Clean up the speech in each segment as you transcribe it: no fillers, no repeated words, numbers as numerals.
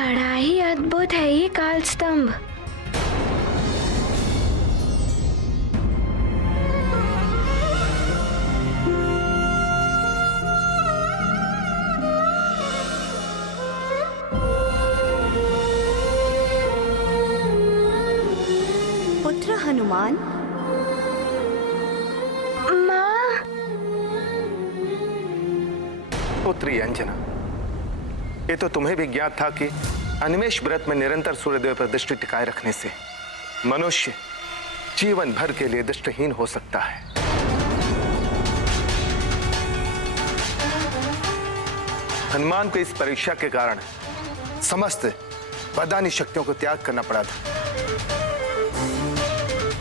बड़ा ही अद्भुत है ये काल स्तंभ। पुत्र हनुमान। माँ। पुत्री अंजना, ये तो तुम्हें भी ज्ञात था कि अनिमेष व्रत में निरंतर सूर्यदेव पर दृष्टि टिकाए रखने से मनुष्य जीवन भर के लिए दृष्टिहीन हो सकता है। हनुमान को इस परीक्षा के कारण समस्त वरदानी शक्तियों को त्याग करना पड़ा था,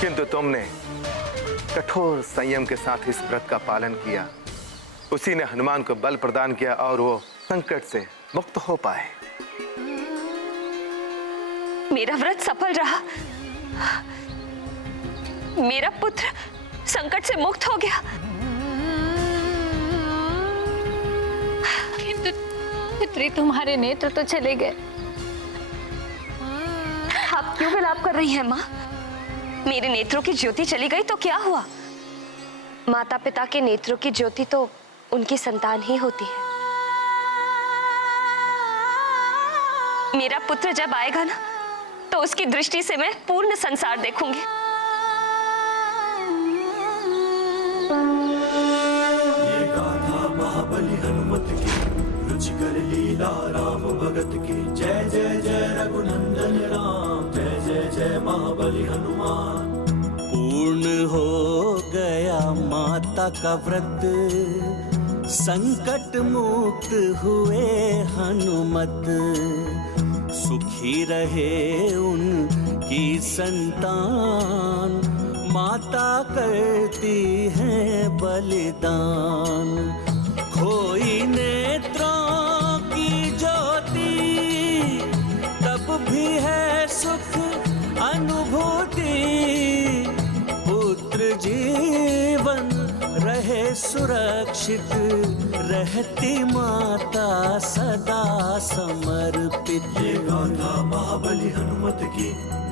किंतु तुमने कठोर संयम के साथ इस व्रत का पालन किया। उसी ने हनुमान को बल प्रदान किया और वो संकट से मुक्त हो पाए। मेरा व्रत सफल रहा, मेरा पुत्र संकट से मुक्त हो गया। किंतु पुत्री, तुम्हारे नेत्र तो चले गए। आप क्यों विलाप कर रही हैं माँ? मेरे नेत्रों की ज्योति चली गई तो क्या हुआ? माता पिता के नेत्रों की ज्योति तो उनकी संतान ही होती है। मेरा पुत्र जब आएगा ना, तो उसकी दृष्टि से मैं पूर्ण संसार देखूंगी। ये गाथा महाबली हनुमत की, रुचिकर लीला राम भगत की। जय जय जय रघुनंदन राम, जय जय जय महाबली हनुमान। पूर्ण हो गया माता का व्रत, संकट मुक्त हुए हनुमत। सुखी रहे उनकी संतान, माता करती है बलिदान। खोई नेत्रों की ज्योति, तब भी है सुख अनुभूति। पुत्र जीवन रहे सुरक्षित, रहती माता सदा समर्पित। ये गाथा महाबली हनुमत की,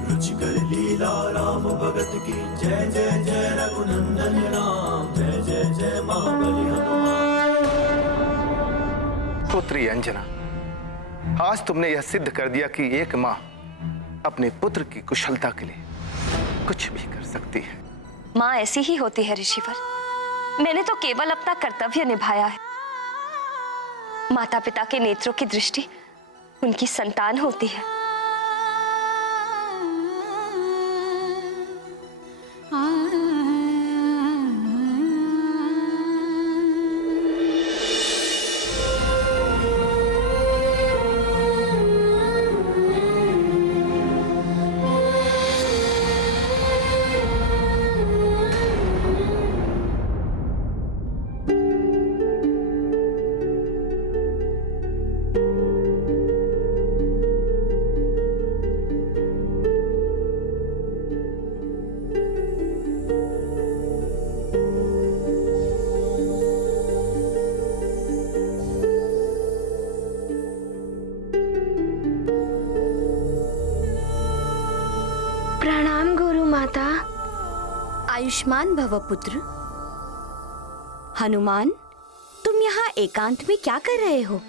रुचिकर लीला राम भगत की। जय जय जय रघुनंदन राम, जय जय जय महाबली हनुमान। पुत्री अंजना, आज तुमने यह सिद्ध कर दिया कि एक माँ अपने पुत्र की कुशलता के लिए कुछ भी कर सकती है। माँ ऐसी ही होती है ऋषिवर। मैंने तो केवल अपना कर्तव्य निभाया है। माता पिता के नेत्रों की दृष्टि उनकी संतान होती है। प्रणाम गुरु माता। आयुष्मान भव पुत्र। हनुमान, तुम यहाँ एकांत में क्या कर रहे हो?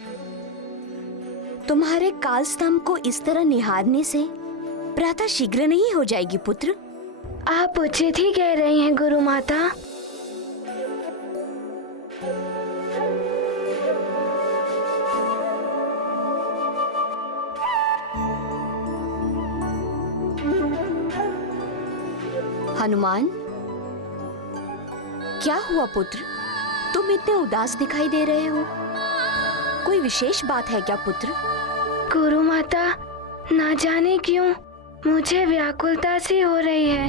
तुम्हारे काल स्तंभ को इस तरह निहारने से प्रातः शीघ्र नहीं हो जाएगी पुत्र? आप उचित ही कह रही हैं गुरु माता। हनुमान, क्या हुआ पुत्र? तुम इतने उदास दिखाई दे रहे हो। कोई विशेष बात है क्या पुत्र? गुरु माता, ना जाने क्यों मुझे व्याकुलता सी हो रही है।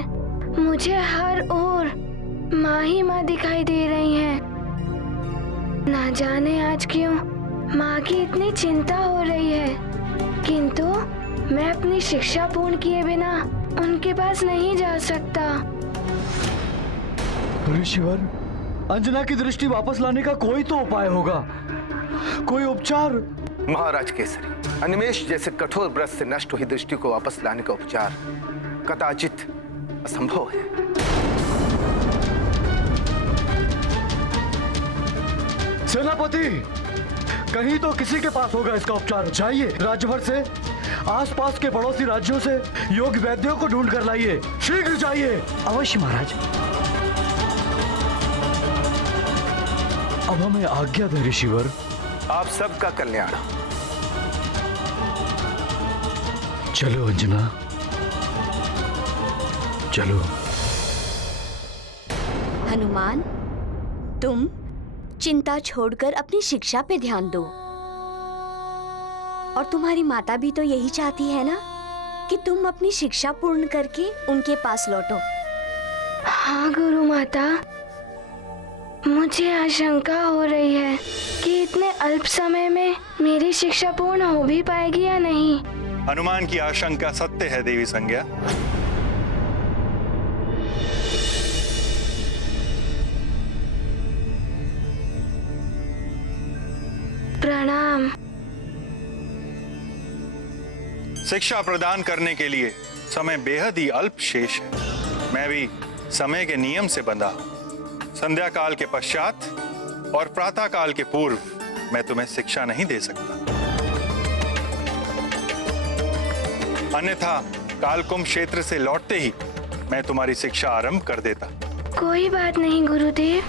मुझे हर ओर माँ ही माँ दिखाई दे रही हैं। ना जाने आज क्यों माँ की इतनी चिंता हो रही है, किंतु मैं अपनी शिक्षा पूर्ण किए बिना उनके पास नहीं जा सकता। ऋषिवर, अंजना की दृष्टि वापस लाने का कोई तो उपाय होगा। कोई उपचार? महाराज केसरी, अनिमेष जैसे कठोर व्रत से नष्ट हुई दृष्टि को वापस लाने का उपचार कदाचित असंभव है। सेनापति, कहीं तो किसी के पास होगा इसका उपचार। जाइए, राज्य भर से, आसपास के पड़ोसी राज्यों से योग वैद्यों को ढूंढ कर लाइए। शीघ्र जाइए। अवश्य महाराज। अब हमें आज्ञा दें ऋषिवर। आप सबका कल्याण। चलो अंजना, चलो। हनुमान, तुम चिंता छोड़कर अपनी शिक्षा पे ध्यान दो। और तुम्हारी माता भी तो यही चाहती है ना कि तुम अपनी शिक्षा पूर्ण करके उनके पास लौटो। हाँ गुरु माता, मुझे आशंका हो रही है कि इतने अल्प समय में मेरी शिक्षा पूर्ण हो भी पाएगी या नहीं। हनुमान की आशंका सत्य है देवी संज्ञा। प्रणाम। शिक्षा प्रदान करने के लिए समय बेहद ही अल्प शेष है। मैं भी समय के नियम से बंधा हूं। संध्या काल के पश्चात और प्रातः काल के पूर्व मैं तुम्हें शिक्षा नहीं दे सकता, अन्यथा कालकुंभ क्षेत्र से लौटते ही मैं तुम्हारी शिक्षा आरंभ कर देता। कोई बात नहीं गुरुदेव,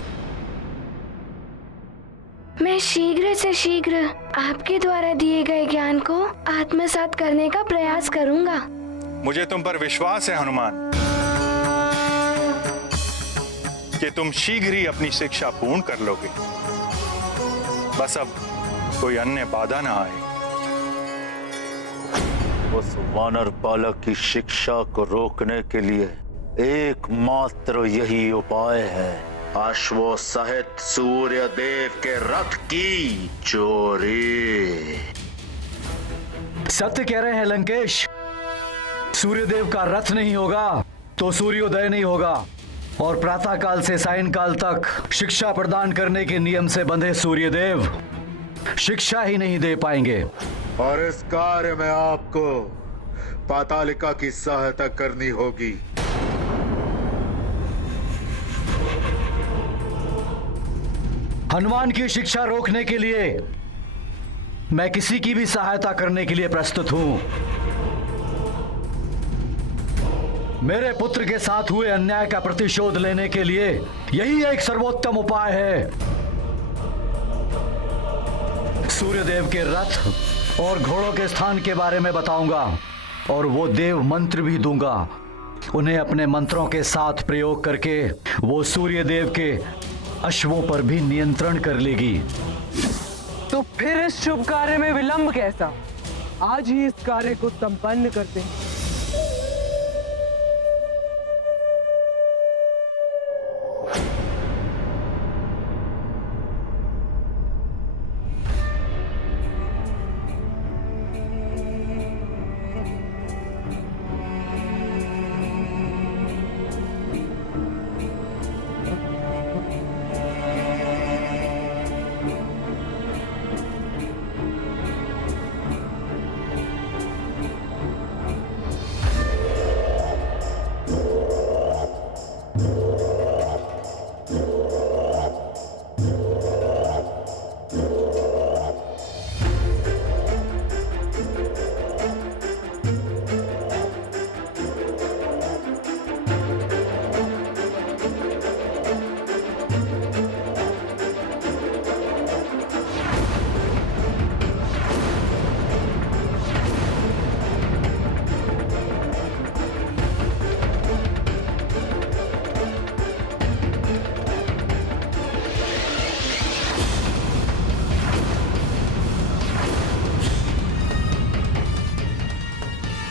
मैं शीघ्र से शीघ्र आपके द्वारा दिए गए ज्ञान को आत्मसात करने का प्रयास करूंगा। मुझे तुम पर विश्वास है हनुमान कि तुम शीघ्र ही अपनी शिक्षा पूर्ण कर लोगे। बस अब कोई अन्य बाधा ना आए। उस वानर बालक की शिक्षा को रोकने के लिए एकमात्र यही उपाय है, अश्वों सहित सूर्य देव के रथ की चोरी। सत्य कह रहे हैं लंकेश। सूर्यदेव का रथ नहीं होगा तो सूर्योदय नहीं होगा, और प्रातः काल से सायंकाल तक शिक्षा प्रदान करने के नियम से बंधे सूर्यदेव शिक्षा ही नहीं दे पाएंगे। और इस कार्य में आपको पातालिका की सहायता करनी होगी। हनुमान की शिक्षा रोकने के लिए मैं किसी की भी सहायता करने के लिए प्रस्तुत हूं। मेरे पुत्र के साथ हुए अन्याय का प्रतिशोध लेने के लिए यही एक सर्वोत्तम उपाय है। सूर्यदेव के रथ और घोड़ों के स्थान के बारे में बताऊंगा, और वो देव मंत्र भी दूंगा। उन्हें अपने मंत्रों के साथ प्रयोग करके वो सूर्यदेव के अश्वों पर भी नियंत्रण कर लेगी। तो फिर इस शुभ कार्य में विलंब कैसा? आज ही इस कार्य को संपन्न करते हैं।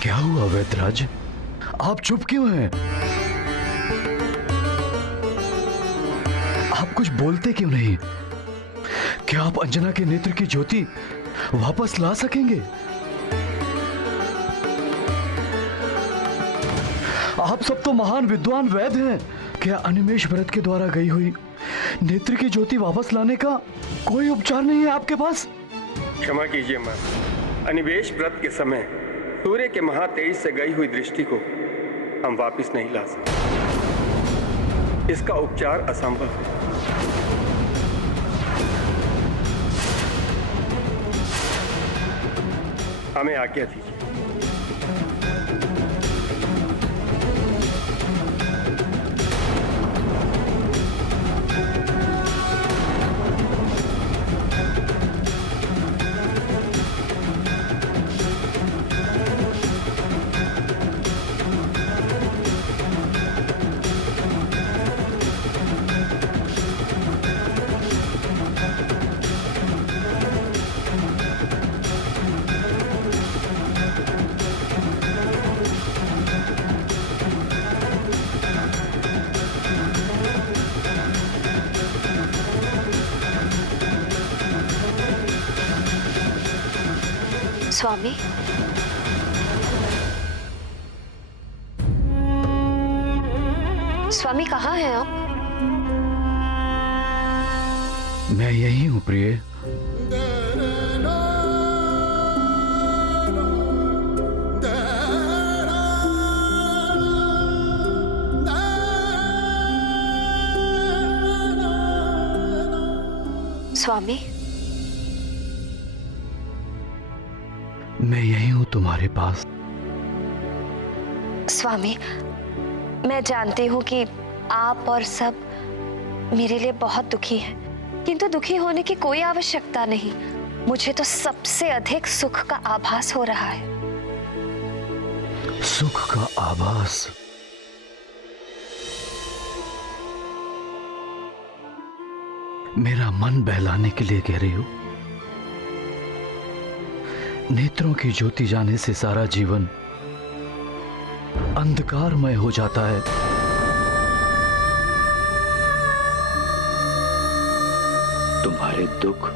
क्या हुआ वैद्यराज, आप चुप क्यों हैं? आप कुछ बोलते क्यों नहीं? क्या आप अंजना के नेत्र की ज्योति वापस ला सकेंगे? आप सब तो महान विद्वान वैद्य हैं। क्या अनिमेष व्रत के द्वारा गई हुई नेत्र की ज्योति वापस लाने का कोई उपचार नहीं है आपके पास? क्षमा कीजिए माँ, अनिवेश व्रत के समय सूर्य के महातेज से गई हुई दृष्टि को हम वापस नहीं ला सकते। इसका उपचार असंभव है। हमें आज्ञा दीजिए। स्वामी, स्वामी कहाँ हैं आप? मैं यही हूं प्रिय। स्वामी, मैं यही हूं तुम्हारे पास। स्वामी, मैं जानती हूँ कि आप और सब मेरे लिए बहुत दुखी हैं, किंतु दुखी होने की कोई आवश्यकता नहीं। मुझे तो सबसे अधिक सुख का आभास हो रहा है। सुख का आभास? मेरा मन बहलाने के लिए कह रही हो? नेत्रों की ज्योति जाने से सारा जीवन अंधकारमय हो जाता है। तुम्हारे दुख,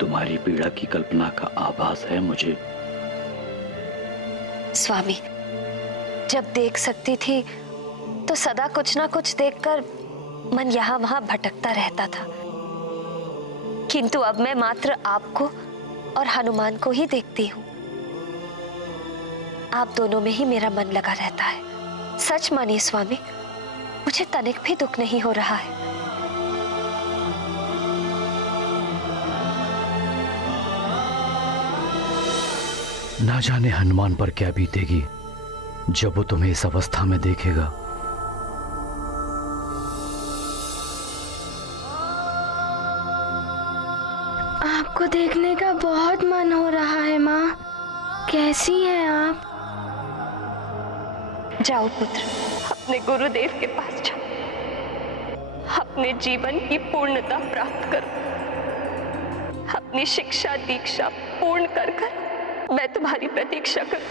तुम्हारी पीड़ा की कल्पना का आभास है मुझे। स्वामी, जब देख सकती थी तो सदा कुछ ना कुछ देखकर मन यहाँ वहां भटकता रहता था, किंतु अब मैं मात्र आपको और हनुमान को ही देखती हूँ। आप दोनों में ही मेरा मन लगा रहता है। सच मानिए स्वामी, मुझे तनिक भी दुख नहीं हो रहा है। ना जाने हनुमान पर क्या बीतेगी जब वो तुम्हें इस अवस्था में देखेगा। आपको देखने का बहुत मन हो रहा है माँ। कैसी हैं आप? जाओ पुत्र, अपने गुरुदेव के पास जाओ। अपने जीवन की पूर्णता प्राप्त करो। अपनी शिक्षा दीक्षा पूर्ण कर मैं तुम्हारी प्रतीक्षा करूं।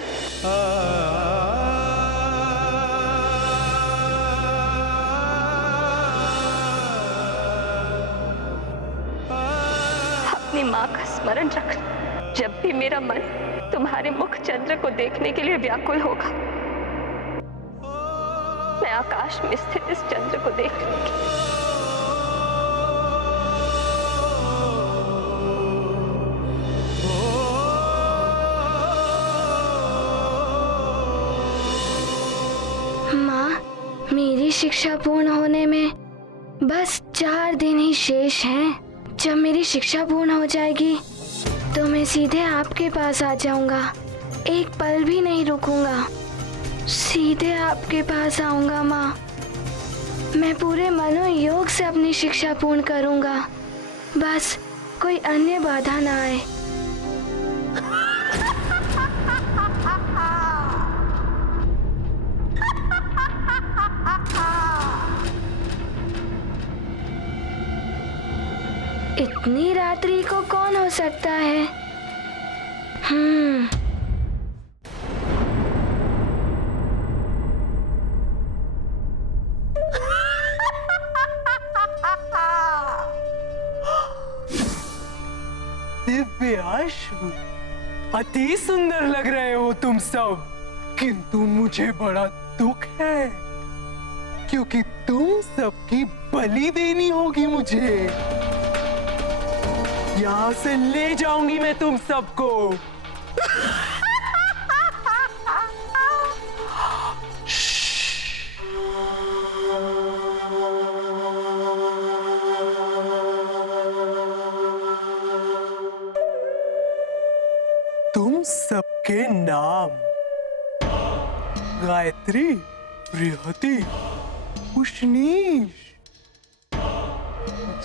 अपनी माँ का स्मरण रखना। जब भी मेरा मन तुम्हारे मुख चंद्र को देखने के लिए व्याकुल होगा, मैं आकाश में स्थित इस चंद्र को देख लूंगी। माँ, मेरी शिक्षा पूर्ण होने में बस 4 दिन ही शेष हैं। जब मेरी शिक्षा पूर्ण हो जाएगी तो मैं सीधे आपके पास आ जाऊंगा। एक पल भी नहीं रुकूंगा, सीधे आपके पास आऊंगा माँ। मैं पूरे मनोयोग से अपनी शिक्षा पूर्ण करूंगा। बस कोई अन्य बाधा ना आए। इतनी रात्रि को कौन हो सकता है? दिव्याश्व, अति सुंदर लग रहे हो तुम सब, किंतु मुझे बड़ा दुख है क्योंकि तुम सबकी बलि देनी होगी मुझे। यहाँ से ले जाऊंगी मैं तुम सबको। तुम सबके नाम गायत्री, बृहति, उष्णीश,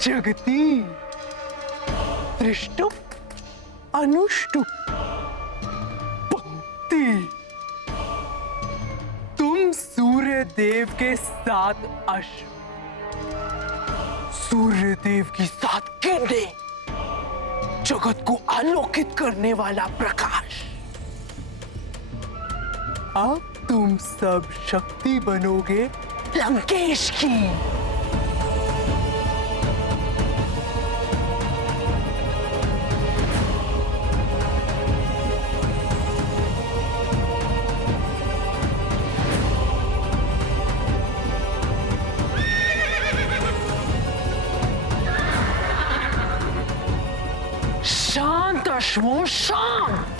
जगती, त्रिष्टुप, अनुष्टुप, पंक्ति। तुम सूर्य देव के 7 अश्व, सूर्य देव की 7 किरणें, जगत को आलोकित करने वाला प्रकाश। अब तुम सब शक्ति बनोगे लंकेश की। शांत अश्वों, शांत।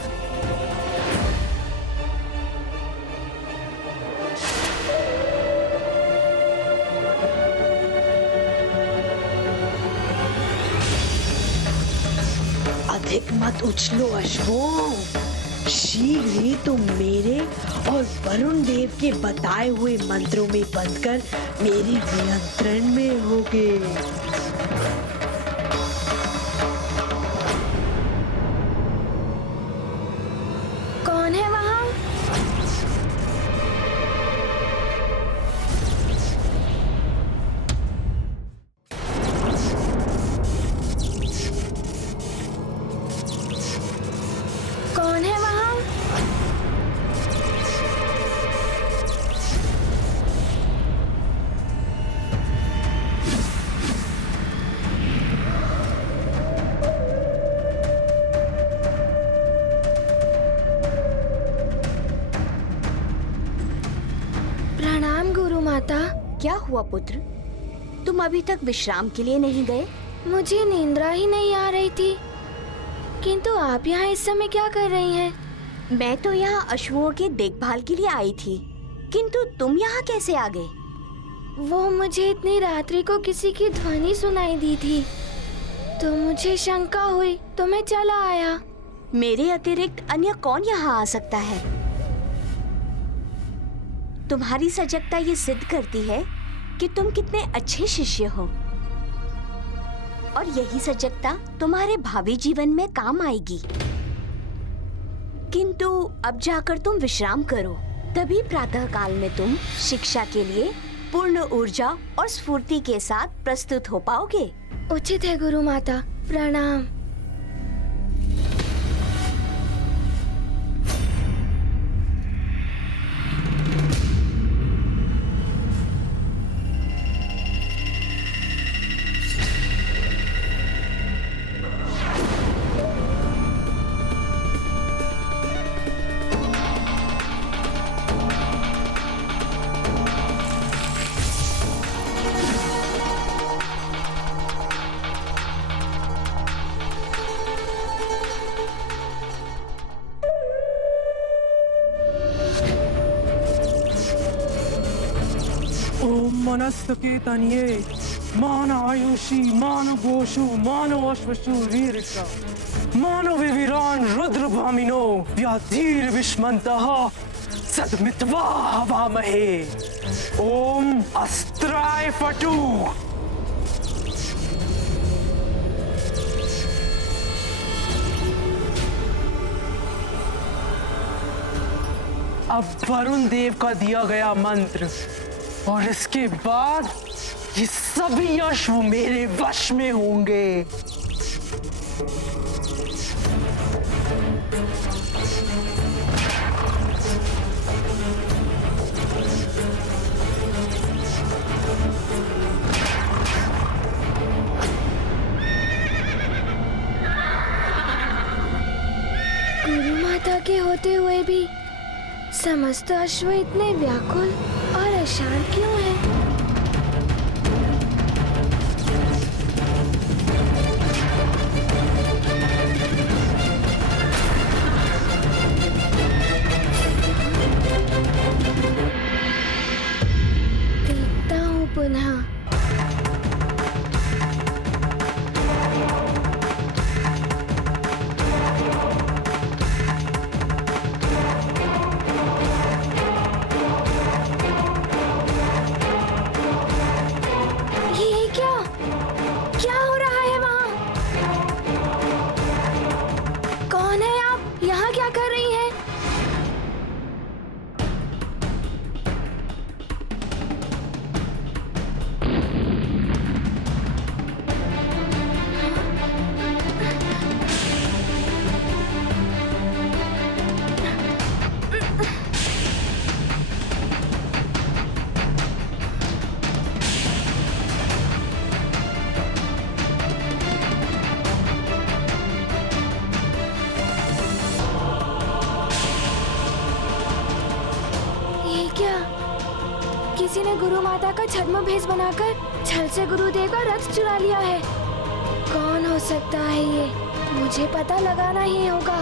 अधिक मत उछलो अश्वों, शीघ्र ही तुम मेरे और वरुण देव के बताए हुए मंत्रों में बंधकर मेरे नियंत्रण में होगे। कौन है वहाँ? कौन है वहाँ? प्रणाम गुरु माता। क्या हुआ पुत्र? तुम अभी तक विश्राम के लिए नहीं गए? मुझे नींद्रा ही नहीं आ रही थी, किंतु आप यहाँ इस समय क्या कर रही हैं? मैं तो यहाँ अश्वों के देखभाल के लिए आई थी, किंतु तुम यहाँ कैसे आ गए? वो मुझे इतनी रात्रि को किसी की ध्वनि सुनाई दी थी, तो मुझे शंका हुई तो मैं चला आया। मेरे अतिरिक्त अन्य कौन यहाँ आ सकता है? तुम्हारी सजगता ये सिद्ध करती है कि तुम कितने अच्छे शिष्य हो, और यही सजगता तुम्हारे भावी जीवन में काम आएगी। किंतु अब जाकर तुम विश्राम करो, तभी प्रातः काल में तुम शिक्षा के लिए पूर्ण ऊर्जा और स्फूर्ति के साथ प्रस्तुत हो पाओगे। उचित है गुरु माता, प्रणाम। ओम मनस्तकेतन्ये मान आयुषी मान गोषु मानव अश्वशु रीरिका मानव विवीरान रुद्र भामिनो व्याधीर विष्मन्तः सद्मित्वा हवामहे। ओम अस्त्राय फटू। अब वरुण देव का दिया गया मंत्र, और इसके बाद ये सभी अश्व मेरे वश में होंगे। गुरु माता के होते हुए भी समस्त अश्व इतने व्याकुल और अशांत क्यों हैं? किसी ने गुरु माता का छद्म भेष बनाकर छल से गुरुदेव का रथ चुरा लिया है। कौन हो सकता है ये? मुझे पता लगाना ही होगा।